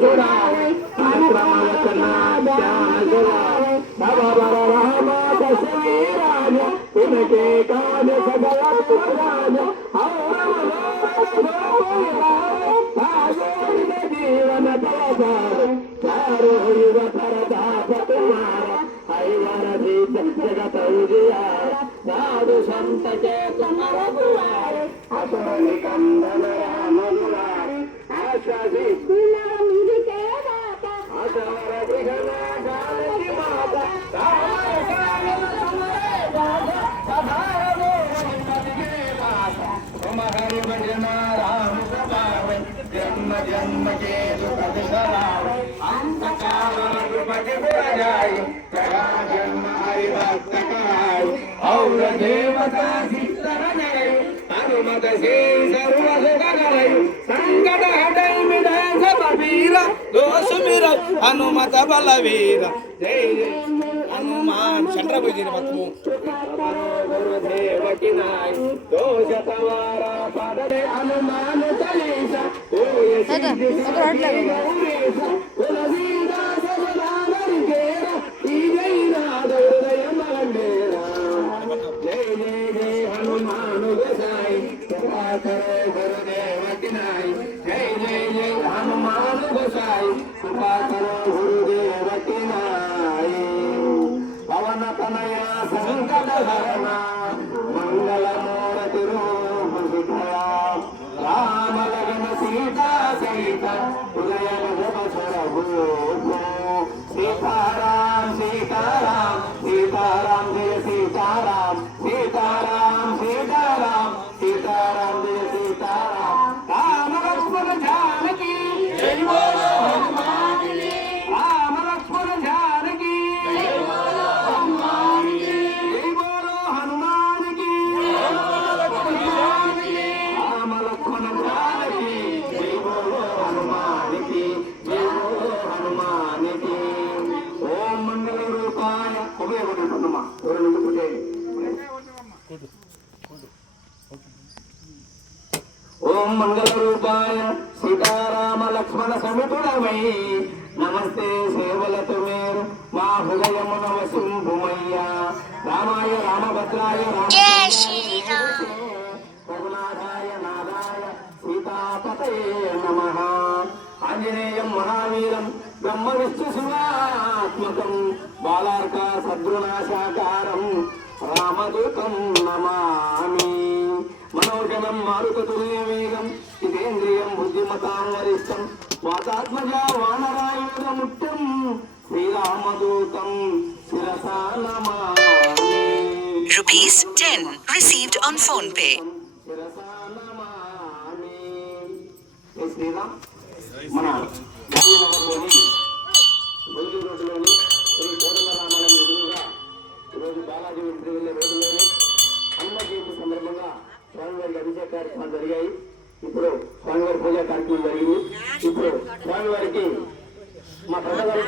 जुड़ावे उनके कान सगला जीवन चारो जगत नाडु संत के तुम्हार बुलारे असुर कंदन राम दुलारे आशा जी के दाता असुर दिगना गाली माता हमारे भजना राम सभावे जन्म जन्म के दुख बिसरावे अंत काल विपद जाए जगा जन्म हरि भक्त कहाय और देवता सिद्धर नय हनुमत से सर्व सुख करय संकट हटै मिटै सब पीर दोष मिर हनुमत बलवीर जय जय हनुमान चंद्रभुजी बतमु गुरुदेव की नाय दोष तवारा पदे हनुमान चालीसा कोई सिद्धि गौरीसा कुलसीदा सबदानर केरा जय नाद हृदय मंडेरा जय जय जय हनुमान गोसाई कृपा करे गुरुदेव की नाय जय जय जय हनुमान गोसाई कृपा करो गुरुदेव की नाय पवन तनया संकट हरना मंगल मूर्ति रूप सिद्धया राम लगन सीता सहित उदय बसर भूप सीताराम सीताराम सीताराम जय सीताराम सीताराम सीताराम सीताराम जय सीताराम राम लक्ष्मण जानकी जय बोलो हनुमान जी राम लक्ष्मण जानकी जय बोलो हनुमान जी जय बोलो हनुमान की राम लक्ष्मण जानकी जय बोलो हनुमान की जय बोलो हनुमान की ओम मंगल रूपाय उपयोगपడుతుందమ్మా ఎవరు నిలుపుతే ओम मंगल रूपाय सीताराम लक्ष्मण समितुडवै नमस्ते सेवल तुमेरु मा हृदयमुन वसिंभुमయ్యా रामाय रामभद्राय जय श्री राम रघुनाथाय नादाय सीतापतये नमः आंजनेयं महावीरं ब्रह्म विष्णु शिवात्मकं बालार्का सद्गुणाशाकारं रामदूतं नमामि मनोजनं मारुततुल्यवेगं जितेन्द्रियं बुद्धिमतां वरिष्ठं वातात्मजा वानरायुधमुख्यं श्रीरामदूतं शिरसा Namami Rupees 10 received on phone pay. शिरसा नमामि जय श्रीराम మన గాంధీనగర్లోని బొల్లి రోడ్డులోని శ్రీ కోదండరామాలయం ఎదురుగా ఈరోజు బాలాజీ ఇంటికి వెళ్ళే రోడ్డులోని అన్న జయంతి సందర్భంగా స్వామివారికి అభిషేక కార్యక్రమాలు జరిగాయి. ఇప్పుడు స్వామివారి పూజా కార్యక్రమం జరిగింది. ఇప్పుడు స్వామివారికి మా పెద్దగారు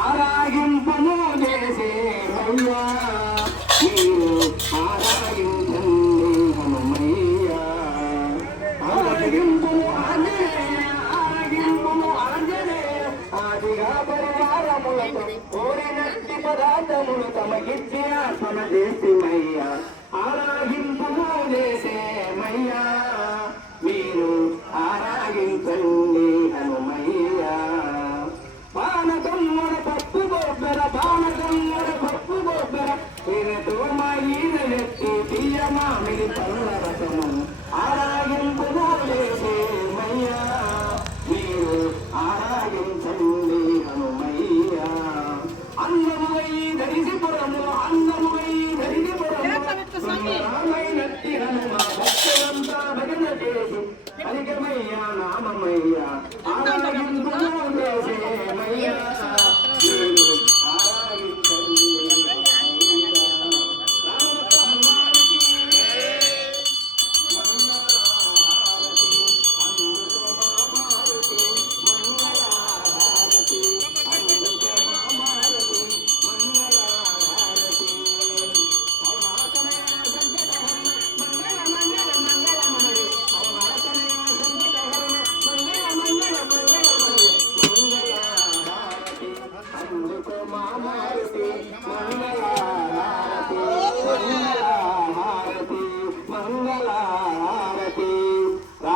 ఆరాగింపను చేసే మయ్యా మీరు ఆరాగించండి హనుమయ్యా ఆరాగింపును ఆంజనేయ ఆరాగింపును ఆంజనేయ ఆదిగా పరివారములతో కోరినట్టి పదార్థములు తమకిచ్చి ఆత్మన చేసిమయ్యా ఆరాగింపును చేసే మయ్యా మీరు ఆరాగించండి హనుమయ్యా పానకమ్మర పప్పు గోబ్బెర పానకమ్మర పప్పు గోబ్బెర తినతో మా ఈన ఎత్తి తీయ మామిడి పళ్ళ రసము ఆరాగింపును చేసే మయ్యా మీరు ఆరాగించండి హనుమయ్యా అన్నముగై ధరిసిపురము అన్నముగై ధరిసిపురము రామైనట్టి హనుమ భక్తులంతా భజన చేసి అధికమయ్యా నామమయ్యా ఆరాగింపును చేసే మయ్యా మీరు ఆరాగించండి హనుమయ్యా రామభక్త హనుమానికి మంగళహారతి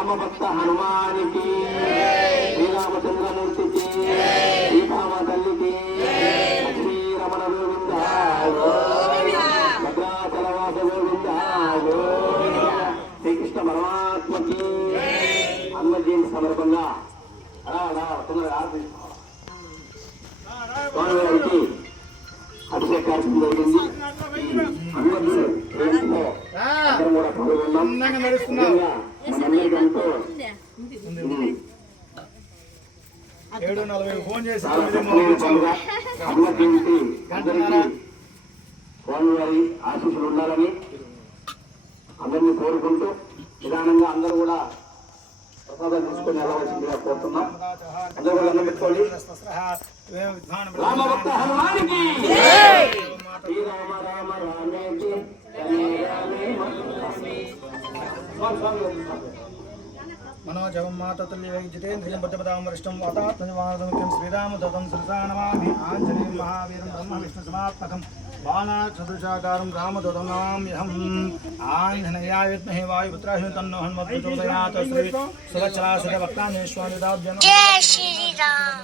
రామభక్త హనుమానికి శ్రీరామచంద్రమూర్తికి సీతామ తల్లికి శ్రీరమణ గోవింద భద్రాచలవాస గోవింద శ్రీకృష్ణ పరమాత్మకి హనుమజయంతి సందర్భంగా స్వామివారికి అభిషేక కార్యక్రమం జరిగింది. అందరం కూడా పాల్గొన్నాం. మనందరికీ ఎంతో 7:40 ఫోన్ చేసి హనుమజయంతి అందరికీ స్వామివారి ఆశీస్సులు ఉండాలని అందరినీ కోరుకుంటూ నిదానంగా అందరూ కూడా ప్రసాదం తీసుకొని వెళ్ళవలసిందిగా కోరుతున్నాం. అందరూ కూడా అన్నం పెట్టుకోండి. రామభక్త హనుమానికి శ్రీరామ రామ రామేతి మనోజవం మాతతుల్యజితేంద్రియం బుద్ధపదాం వరిష్టం వాతాత్మజమానదముఖ్యం శ్రీరామదూతం శ్రీరానమామి ఆంజనేయం మహావీరం బ్రహ్మ విష్ణు సమాత్మకం బాణాసదృశాకారం రామదూతం నమామ్యహం ఆంజనేయాయ విద్మహే వాయుపుత్రాయ తన్నో హనుమత్ ప్రచోదయాత్ శ్రీ సురక్షరాసిత భక్తాన్వేష్వానుదాభ్యం జై శ్రీరామ్